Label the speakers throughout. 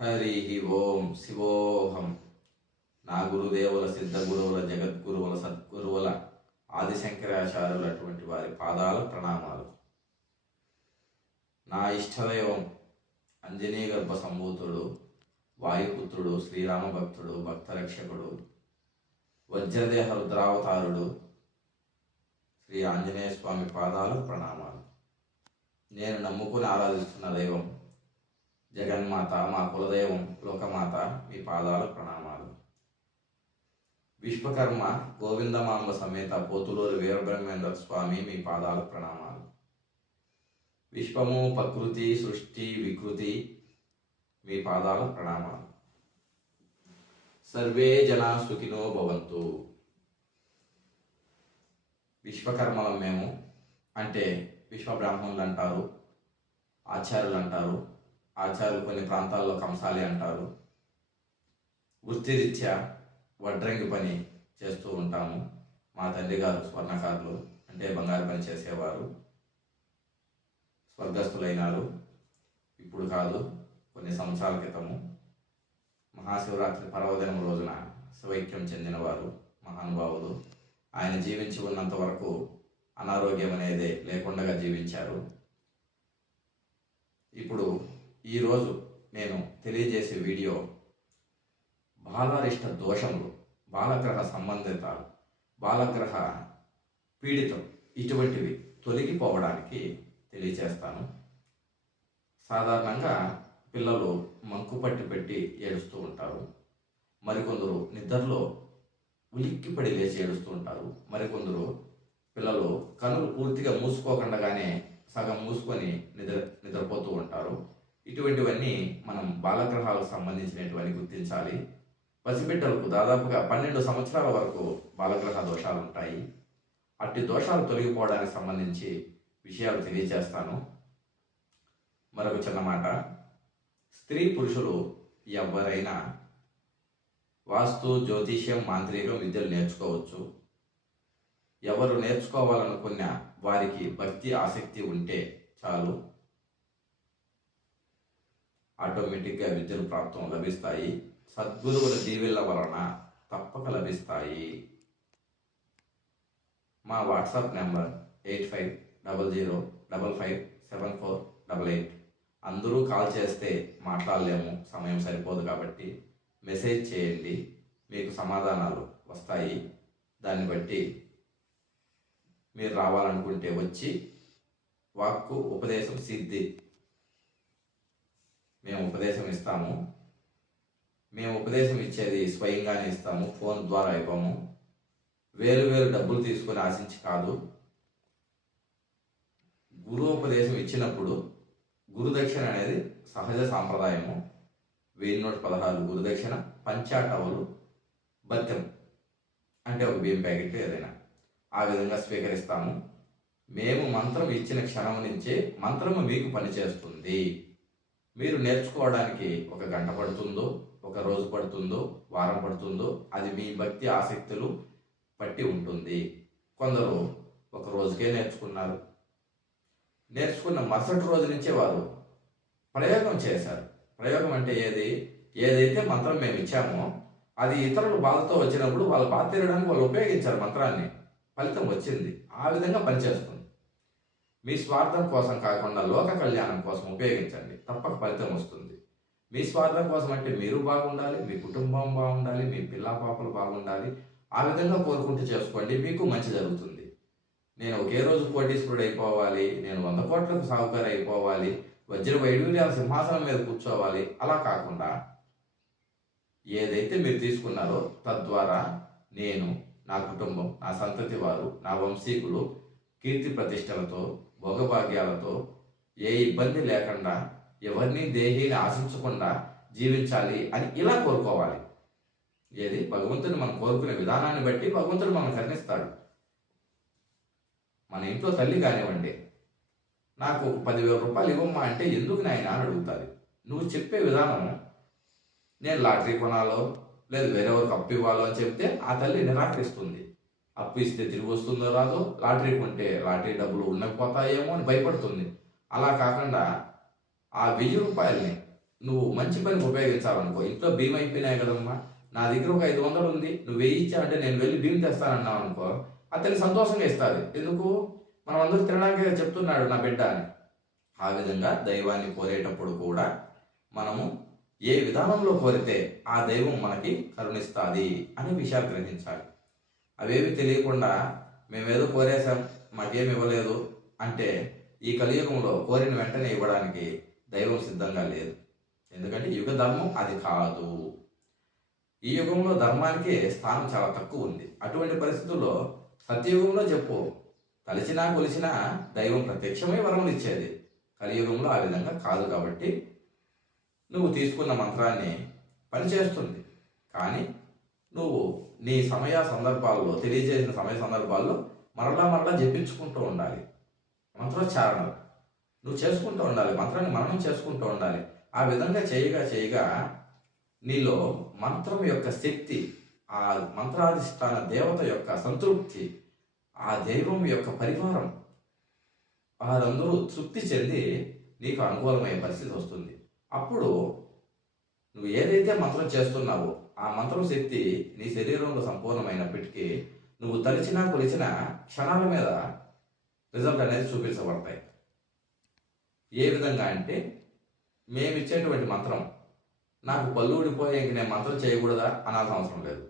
Speaker 1: హరి ఓం శివోహం. నా గురుదేవుల సిద్ధ గురువుల జగద్గురువుల సద్గురువుల ఆదిశంకరాచార్యులు అటువంటి వారి పాదాల ప్రణామాలు. నా ఇష్టదైవం అంజనీ గర్భ సంభూతుడు వాయుపుత్రుడు శ్రీరామ భక్తుడు భక్తరక్షకుడు వజ్రదేహ రుద్రావతారుడు శ్రీ ఆంజనేయ స్వామి పాదాలు ప్రణామాలు. నేను నమ్ముకుని ఆరాధిస్తున్న దైవం జగన్మాత మా కులదైవం లోకమాత మీ పాదాలకు ప్రణామాలు. విశ్వకర్మ గోవిందమాంబ సమేత పోతులూరు వీరబ్రహ్మేంద్ర స్వామి మీ పాదాలు ప్రణామాలు. విశ్వము ప్రకృతి సృష్టి వికృతి మీ పాదాలు ప్రణామాలు. సర్వే జనా సుఖినో భవంతు. విశ్వకర్మలం మేము అంటే విశ్వబ్రాహ్మణులు అంటారు ఆచార్యులు అంటారు ఆచారు కొన్ని ప్రాంతాల్లో కంసాలి అంటారు. వృత్తిరీత్యా వడ్రంగి పని చేస్తూ ఉంటాము. మా తండ్రి గారు స్వర్ణకారులు అంటే బంగారు పని చేసేవారు. స్వర్గస్థులైనారు. ఇప్పుడు కాదు కొన్ని సంవత్సరాల క్రితము. మహాశివరాత్రి పర్వదినం రోజున శివైక్యం చెందినవారు మహానుభావులు. ఆయన జీవించి ఉన్నంత వరకు అనారోగ్యం అనేది లేకుండా జీవించారు. ఇప్పుడు ఈరోజు నేను తెలియజేసే వీడియో బాలారిష్ట దోషములు బాలగ్రహ సంబంధితాలు బాలగ్రహ పీడితం ఇటువంటివి తొలగిపోవడానికి తెలియజేస్తాను. సాధారణంగా పిల్లలు మంకు పట్టి పెట్టి ఏడుస్తూ ఉంటారు. మరికొందరు నిద్రలో ఉలిక్కిపడి లేచి ఏడుస్తూ ఉంటారు. మరికొందరు పిల్లలు కనులు పూర్తిగా మూసుకోకుండానే సగం మూసుకొని నిద్ర నిద్రపోతూ ఉంటారు. ఇటువంటివన్నీ మనం బాలగ్రహాలకు సంబంధించినటువంటి గుర్తించాలి. పసిబిడ్డలకు దాదాపుగా పన్నెండు సంవత్సరాల వరకు బాలగ్రహ దోషాలు ఉంటాయి. అట్టి దోషాలు తొలగిపోవడానికి సంబంధించి విషయాలు తెలియజేస్తాను. మరొక చిన్న మాట. స్త్రీ పురుషులు ఎవరైనా వాస్తు జ్యోతిష్యం మాంత్రికం విద్యలు నేర్చుకోవచ్చు. ఎవరు నేర్చుకోవాలనుకున్న వారికి భక్తి ఆసక్తి ఉంటే చాలు. ఆటోమేటిక్గా విద్యలు ప్రాప్తం లభిస్తాయి. సద్గురువుల దీవెళ్ళ వలన తప్పక లభిస్తాయి. మా WhatsApp number eight five double zero double five seven four double eight. అందరూ కాల్ చేస్తే మాట్లాడలేము సమయం సరిపోదు కాబట్టి మెసేజ్ చేయండి మీకు సమాధానాలు వస్తాయి. దాన్ని బట్టి మీరు రావాలనుకుంటే వచ్చి వాక్కు ఉపదేశం సిద్ధి ఉపదేశం ఇస్తాము. మేము ఉపదేశం ఇచ్చేది స్వయంగానే ఇస్తాము ఫోన్ ద్వారా ఇవ్వము. వేరు వేరు డబ్బులు తీసుకొని ఆశించి కాదు. గురు ఉపదేశం ఇచ్చినప్పుడు గురుదక్షిణ అనేది సహజ సాంప్రదాయము. వెయ్యి నూట పదహారు గురుదక్షిణ పంచాటవలు బత్యం అంటే ఒక బియ్యం ప్యాకెట్ ఏదైనా. ఆ విధంగా స్వీకరిస్తాము. మేము మంత్రం ఇచ్చిన క్షణం నుంచే మంత్రము మీకు పనిచేస్తుంది. మీరు నేర్చుకోవడానికి ఒక గంట పడుతుందో ఒక రోజు పడుతుందో వారం పడుతుందో అది మీ భక్తి ఆసక్తులు పట్టి ఉంటుంది. కొందరు ఒక రోజుకే నేర్చుకున్నారు. నేర్చుకున్న మరుసటి రోజు నుంచే వారు ప్రయోగం చేశారు. ప్రయోగం అంటే ఏది? ఏదైతే మంత్రం మేము ఇచ్చామో అది ఇతరులు బాధతో వచ్చినప్పుడు వాళ్ళ బాధ తీరడానికి వాళ్ళు ఉపయోగించారు మంత్రాన్ని. ఫలితం వచ్చింది. ఆ విధంగా పనిచేస్తుంది. మీ స్వార్థం కోసం కాకుండా లోక కళ్యాణం కోసం ఉపయోగించండి. తప్పక ఫలితం వస్తుంది. మీ స్వార్థం కోసం అంటే మీరు బాగుండాలి మీ కుటుంబం బాగుండాలి మీ పిల్ల పాపలు బాగుండాలి. ఆ విధంగా కోరుకుంటూ చేసుకోండి మీకు మంచి జరుగుతుంది. నేను ఒకే రోజు కోటీశ్వరుడు అయిపోవాలి నేను వంద కోట్లకు సాగుకారు అయిపోవాలి వజ్ర వైడూర్యాల సింహాసనం మీద కూర్చోవాలి. అలా కాకుండా ఏదైతే మీరు తీసుకున్నారో తద్వారా నేను నా కుటుంబం నా సంతతి వారు నా వంశీకులు కీర్తి ప్రతిష్టలతో భోగభాగ్యాలతో ఏ ఇబ్బంది లేకుండా ఎవరిని దేహిని ఆశించకుండా జీవించాలి అని ఇలా కోరుకోవాలి. ఏది? భగవంతుని మనం కోరుకునే విధానాన్ని బట్టి భగవంతుడు మనం కర్ణిస్తాడు. మన ఇంట్లో తల్లి కానివ్వండి నాకు ఒక పదివేల రూపాయలు ఇవ్వమ్మా అంటే ఎందుకు నాయన అని అడుగుతుంది నువ్వు చెప్పే విధానం నేను లాటరీ కొనాలో లేదు వేరెవరికి అప్పు ఇవ్వాలో అని చెప్తే ఆ తల్లి నిరాకరిస్తుంది. అప్పు ఇస్తే తిరిగి వస్తుందో రాదో లాటరీ కొంటే లాటరీ డబ్బులు ఉండకపోతాయేమో అని భయపడుతుంది. అలా కాకుండా ఆ వెయ్యి రూపాయల్ని నువ్వు మంచి పనికి ఉపయోగించాలనుకో. ఇంట్లో భీమ్ అయిపోయినాయి కదమ్మా. నా దగ్గర ఒక ఐదు వందలు ఉంది. నువ్వు వెయ్యి ఇచ్చావంటే నేను వెళ్ళి భీమ్ తెస్తానన్నావు అనుకో అతని సంతోషంగా ఇస్తుంది. ఎందుకు? మనం అందరూ తినడానికి చెప్తున్నాడు నా బిడ్డ అని. ఆ విధంగా దైవాన్ని కోరేటప్పుడు కూడా మనము ఏ విధానంలో కోరితే ఆ దైవం మనకి కరుణిస్తుంది అనే విషయాలు గ్రహించాలి. అవేవి తెలియకుండా మేమేదో కోరేశాం మాకేం ఇవ్వలేదు అంటే ఈ కలియుగంలో కోరిన వెంటనే ఇవ్వడానికి దైవం సిద్ధంగా లేదు. ఎందుకంటే యుగ ధర్మం అది కాదు. ఈ యుగంలో ధర్మానికి స్థానం చాలా తక్కువ ఉంది. అటువంటి పరిస్థితుల్లో సత్యయుగంలో చెప్పు తలిచినా కొలిచినా దైవం ప్రత్యక్షమై వరములు ఇచ్చేది. కలియుగంలో ఆ విధంగా కాదు కాబట్టి నువ్వు తీసుకున్న మంత్రాన్ని పనిచేస్తుంది. కానీ నువ్వు నీ సమయ సందర్భాల్లో తెలియజేసిన సమయ సందర్భాల్లో మరలా మరలా జపించుకుంటూ ఉండాలి. మంత్రోచ్చారణలు. నువ్వు చేసుకుంటూ ఉండాలి. మంత్రాన్ని మననం చేసుకుంటూ ఉండాలి. ఆ విధంగా చేయగా చేయగా నీలో మంత్రం యొక్క శక్తి ఆ మంత్రాధిష్టాన దేవత యొక్క సంతృప్తి ఆ దైవం యొక్క పరివారం వారందరూ తృప్తి చెంది నీకు అనుకూలమయ్యే పరిస్థితి వస్తుంది. అప్పుడు నువ్వు ఏదైతే మంత్రం చేస్తున్నావో ఆ మంత్రం శక్తి నీ శరీరంలో సంపూర్ణమైనప్పటికీ నువ్వు తలిచినా కొలిచిన క్షణాల మీద రిజల్ట్ అనేది చూపించబడతాయి. ఏ విధంగా అంటే మేము ఇచ్చేటువంటి మంత్రం నాకు పళ్ళు ఊడిపోయే ఇంక నేను మంత్రం చేయకూడదా అనాల్సిన అవసరం లేదు.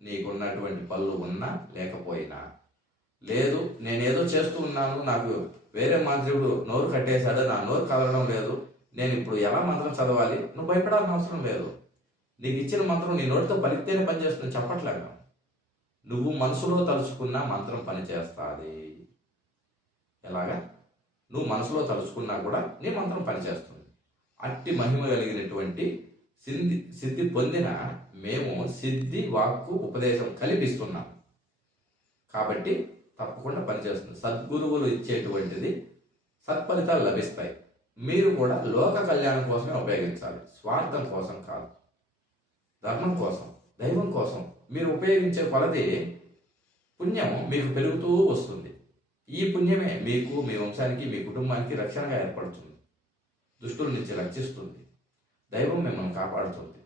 Speaker 1: నీకున్నటువంటి పళ్ళు ఉన్నా లేకపోయినా. లేదు నేనేదో చేస్తూ ఉన్నాను నాకు వేరే మంత్రివుడు నోరు కట్టేశాడు నా నోరు కదలడం లేదు నేను ఇప్పుడు ఎలా మంత్రం చదవాలి నువ్వు భయపడాల్సిన అవసరం లేదు. నీకు ఇచ్చిన మంత్రం నీ నోటితో పలికితేనే పనిచేస్తుంది చెప్పట్లేదు నువ్వు మనసులో తలుచుకున్న మంత్రం పనిచేస్తుంది ఎలాగా? నువ్వు మనసులో తలుచుకున్నా కూడా నీ మంత్రం పనిచేస్తుంది అట్టి మహిమ కలిగినటువంటి సిద్ధి సిద్ధి పొందిన మేము సిద్ధి వాక్కు ఉపదేశం కల్పిస్తున్నాం. కాబట్టి తప్పకుండా పనిచేస్తుంది సద్గురువులు ఇచ్చేటువంటిది సత్ఫలితాలు లభిస్తాయి. మీరు కూడా లోక కళ్యాణం కోసమే ఉపయోగించాలి. స్వార్థం కోసం కాదు. ధర్మం కోసం దైవం కోసం మీరు ఉపయోగించే కొలది పుణ్యం మీకు పెరుగుతూ వస్తుంది. ఈ పుణ్యమే మీకు మీ వంశానికి మీ కుటుంబానికి రక్షణగా ఏర్పడుతుంది. దుష్టుల నుంచి రక్షిస్తుంది. దైవం మిమ్మల్ని కాపాడుతుంది.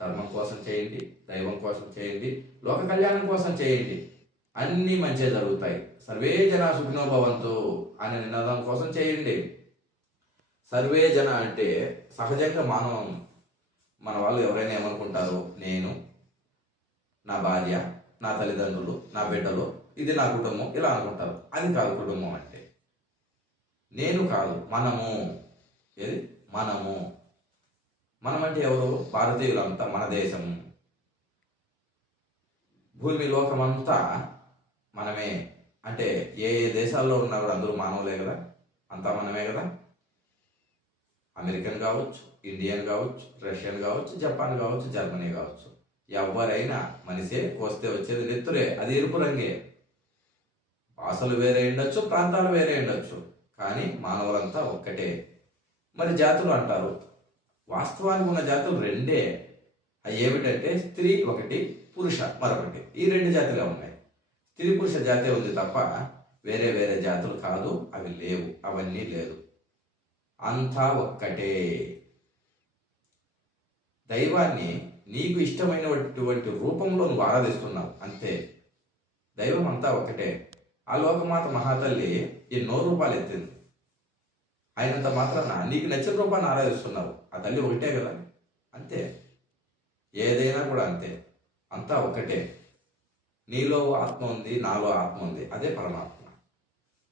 Speaker 1: ధర్మం కోసం చేయండి దైవం కోసం చేయండి లోక కళ్యాణం కోసం చేయండి. అన్నీ మంచి జరుగుతాయి. సర్వే జన సుఖినోభవంతు అనే నినాదం కోసం చేయండి. సర్వే జన అంటే సహజంగా మానవం మన వాళ్ళు ఎవరైనా ఏమనుకుంటారు నేను నా భార్య నా తల్లిదండ్రులు నా బిడ్డలు ఇది నా కుటుంబం ఇలా అనుకుంటారు. అది కాదు కుటుంబం అంటే. నేను కాదు మనము. ఏది? మనము. మనమంటే ఎవరు? భారతీయులంతా మన దేశం. భూమి లోకమంతా మనమే. అంటే ఏ ఏ దేశాల్లో ఉన్నా కూడా అందరూ మానవులే కదా? అంతా మనమే కదా? అమెరికన్ కావచ్చు ఇండియన్ కావచ్చు రష్యన్ కావచ్చు జపాన్ కావచ్చు జర్మనీ కావచ్చు. ఎవరైనా మనిషే కోస్తే వచ్చేది నెత్తురే అది ఎరుపు రంగే. భాషలు వేరే ఉండొచ్చు ప్రాంతాలు వేరే ఉండొచ్చు కానీ మానవులంతా ఒక్కటే. మరి జాతులు అంటారు. వాస్తవానికి ఉన్న జాతులు రెండే. అవి ఏమిటంటే స్త్రీ ఒకటి పురుష మరొకటి. ఈ రెండు జాతులే ఉన్నాయి. స్త్రీ పురుష జాతే ఉంది తప్ప వేరే వేరే జాతులు కాదు అవి లేవు అవన్నీ లేదు. అంతా ఒక్కటే. దైవాన్ని నీకు ఇష్టమైనటువంటి రూపంలో నువ్వు ఆరాధిస్తున్నావు అంతే. దైవం అంతా ఒకటే ఆ లోకమాత మహాతల్లి ఎన్నో రూపాలు ఎత్తింది. ఆయనంత మాత్రాన నీకు నచ్చిన రూపాన్ని ఆరాధిస్తున్నావు. ఆ తల్లి ఒకటే కదా అంతే. ఏదైనా కూడా అంతే. అంతా ఒకటే నీలో ఆత్మ ఉంది నాలో ఆత్మ ఉంది. అదే పరమాత్మ.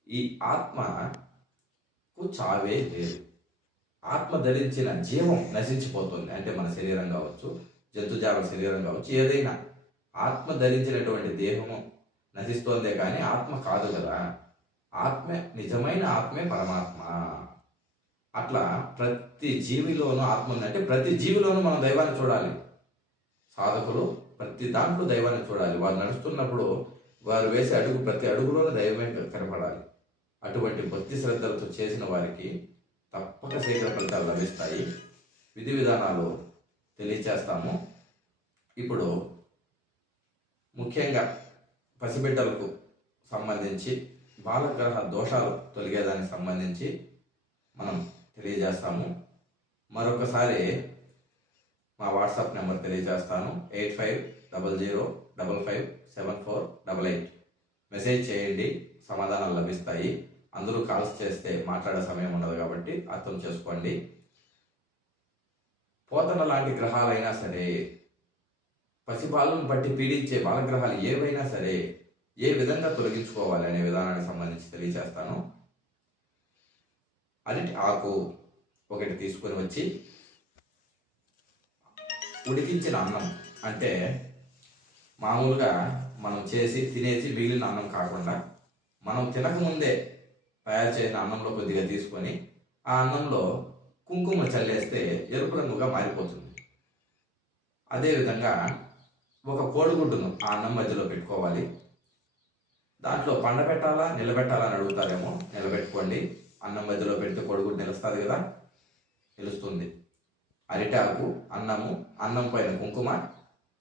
Speaker 1: ఈ ఆత్మ చావే లేదు. ఆత్మ ధరించిన జీవం నశించిపోతుంది. అంటే మన శరీరం కావచ్చు జంతుజాల శరీరం కావచ్చు ఏదైనా ఆత్మ ధరించినటువంటి దేహము నశిస్తోందే కానీ ఆత్మ కాదు కదా. ఆత్మ నిజమైన ఆత్మే పరమాత్మ. అట్లా ప్రతి జీవిలోనూ ఆత్మ ఉందంటే అంటే ప్రతి జీవిలోనూ మనం దైవాన్ని చూడాలి. సాధకులు ప్రతి దాంట్లో దైవాన్ని చూడాలి. వారు నడుస్తున్నప్పుడు వారు వేసే అడుగు ప్రతి అడుగులోనూ దైవమే కనపడాలి. అటువంటి భక్తి శ్రద్ధలతో చేసిన వారికి తప్పక శీఘ్ర ఫలితాలు లభిస్తాయి. విధి విధానాలు తెలియచేస్తాము. ఇప్పుడు ముఖ్యంగా పసిబిడ్డలకు సంబంధించి బాలగ్రహ దోషాలు తొలగేదానికి సంబంధించి మనం తెలియజేస్తాము. మరొకసారి మా వాట్సాప్ నెంబర్ తెలియజేస్తాను. Eight five double zero double five seven four double eight. Message చేయండి. సమాధానాలు లభిస్తాయి. అందరూ కాల్స్ చేస్తే మాట్లాడే సమయం ఉండదు కాబట్టి అర్థం చేసుకోండి. పోతన లాంటి గ్రహాలైనా సరే పసిబాలను బట్టి పీడించే బాలగ్రహాలు ఏవైనా సరే ఏ విధంగా తొలగించుకోవాలి అనే విధానానికి సంబంధించి తెలియజేస్తాను. అరటి ఆకు ఒకటి తీసుకొని వచ్చి ఉడికించిన అన్నం అంటే మామూలుగా మనం చేసి తినేసి మిగిలిన అన్నం కాకుండా మనం తినకముందే తయారు చేసిన అన్నంలో కొద్దిగా తీసుకొని ఆ అన్నంలో కుంకుమ చల్లేస్తే ఎరుపు రంగుగా మారిపోతుంది. అదేవిధంగా ఒక కోడిగుడ్డును ఆ అన్నం మధ్యలో పెట్టుకోవాలి. దాంట్లో పండబెట్టాలా నిలబెట్టాలా అని అడుగుతారేమో నిలబెట్టుకోండి. అన్నం మధ్యలో పెడితే కోడిగుడ్డు నిలుస్తుంది కదా నిలుస్తుంది. అరిటాకు అన్నము అన్నం పైన కుంకుమ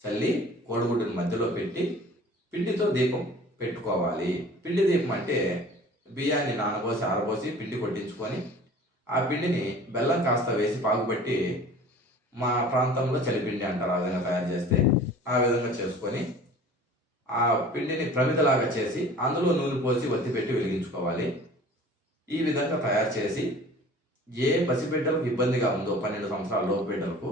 Speaker 1: చల్లి కోడిగుడ్డుని మధ్యలో పెట్టి పిండితో దీపం పెట్టుకోవాలి. పిండి దీపం అంటే బియ్యాన్ని నానబోసి ఆరబోసి పిండి కొట్టించుకొని ఆ పిండిని బెల్లం కాస్త వేసి పాగుపెట్టి మా ప్రాంతంలో చలిపిండి అంటారు ఆ విధంగా తయారు చేస్తే ఆ విధంగా చేసుకొని ఆ పిండిని ప్రమిదలాగా చేసి అందులో నూనె పోసి వత్తి పెట్టి వెలిగించుకోవాలి. ఈ విధంగా తయారు చేసి ఏ పసిబిడ్డలకు ఇబ్బందిగా ఉందో పన్నెండు సంవత్సరాల లోపు బిడ్డలకు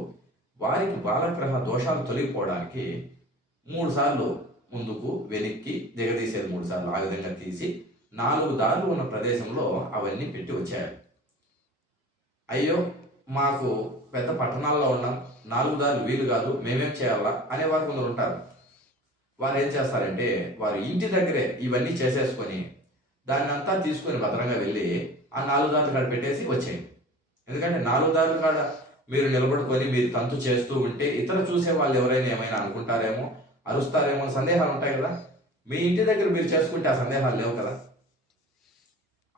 Speaker 1: వారికి బాలగ్రహ దోషాలు తొలగిపోవడానికి మూడు సార్లు ముందుకు వెనక్కి దిగదీసేది మూడు సార్లు. ఆ విధంగా తీసి నాలుగు దారులు ఉన్న ప్రదేశంలో అవన్నీ పెట్టి వచ్చాయి అయ్యో మాకు పెద్ద పట్టణాల్లో ఉన్నాం నాలుగు దారులు వీలు కాదు మేమేం చేయాలా అనే వారు కొందరు ఉంటారు. వారు ఏం చేస్తారంటే వారు ఇంటి దగ్గరే ఇవన్నీ చేసేసుకొని దాన్ని అంతా తీసుకొని భద్రంగా వెళ్ళి ఆ నాలుగు దారులు కాడ పెట్టేసి వచ్చేయండి. ఎందుకంటే నాలుగు దారులు కాడ మీరు నిలబడుకొని మీరు తంతు చేస్తూ ఉంటే ఇతర చూసే వాళ్ళు ఎవరైనా ఏమైనా అనుకుంటారేమో అరుస్తారేమో సందేహాలు ఉంటాయి కదా. మీ ఇంటి దగ్గర మీరు చేసుకుంటే ఆ సందేహాలు లేవు కదా.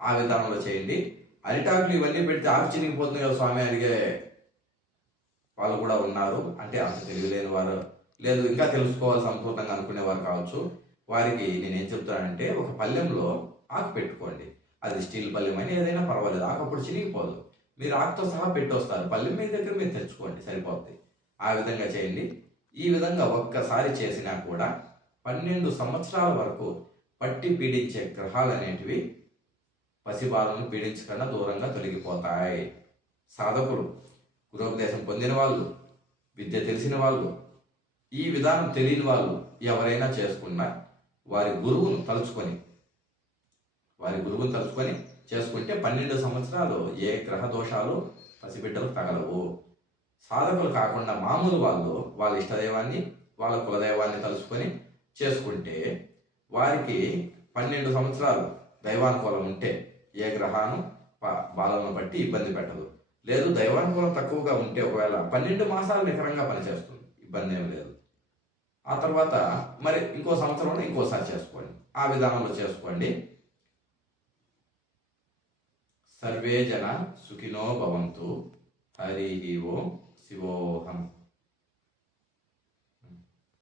Speaker 1: ఆ విధానంలో చేయండి. అరిటాకులు ఇవన్నీ పెడితే ఆకు చిరిగిపోతుంది కదా స్వామి అడిగే వాళ్ళు కూడా ఉన్నారు. అంటే అంత తెలియలేని వారు. లేదు ఇంకా తెలుసుకోవాలి సంపూర్ణంగా అనుకునేవారు కావచ్చు. వారికి నేను ఏం చెప్తానంటే ఒక పల్లెంలో ఆకు పెట్టుకోండి. అది స్టీల్ పల్లెం అని ఏదైనా పర్వాలేదు. ఆకు అప్పుడు చిరిగిపోదు మీరు ఆకుతో సహా పెట్టొస్తారు. పల్లెం మీ దగ్గర మీరు తెచ్చుకోండి. సరిపోద్ది. ఆ విధంగా చేయండి. ఈ విధంగా ఒక్కసారి చేసినా కూడా పన్నెండు సంవత్సరాల వరకు పట్టి పీడించే గ్రహాలు అనేటివి పసిబాలను పీడించకుండా దూరంగా తొలగిపోతాయి. సాధకులు గృహోపదేశం పొందిన వాళ్ళు విద్య తెలిసిన వాళ్ళు ఈ విధానం తెలియని వాళ్ళు ఎవరైనా చేసుకున్నా వారి గురువును తలుచుకొని వారి గురువును తలుచుకొని చేసుకుంటే పన్నెండు సంవత్సరాలు ఏ గ్రహ దోషాలు పసిబిడ్డలు తగలవు. సాధకులు కాకుండా మామూలు వాళ్ళు వాళ్ళ ఇష్టదైవాన్ని వాళ్ళ కులదైవాన్ని తలుచుకొని చేసుకుంటే వారికి పన్నెండు సంవత్సరాలు దైవానుకూలం ఉంటే ఏ గ్రహాను బాలను బట్టి ఇబ్బంది పెట్టదు. లేదు దైవానుకూలం తక్కువగా ఉంటే ఒకవేళ పన్నెండు మాసాలు నికరంగా పనిచేస్తుంది. ఇబ్బంది ఏం లేదు. ఆ తర్వాత మరి ఇంకో సంవత్సరంలో ఇంకోసారి చేసుకోండి. ఆ విధానంలో చేసుకోండి. సర్వే జన సుఖినో భవంతు. హరి ఓం. శివోహం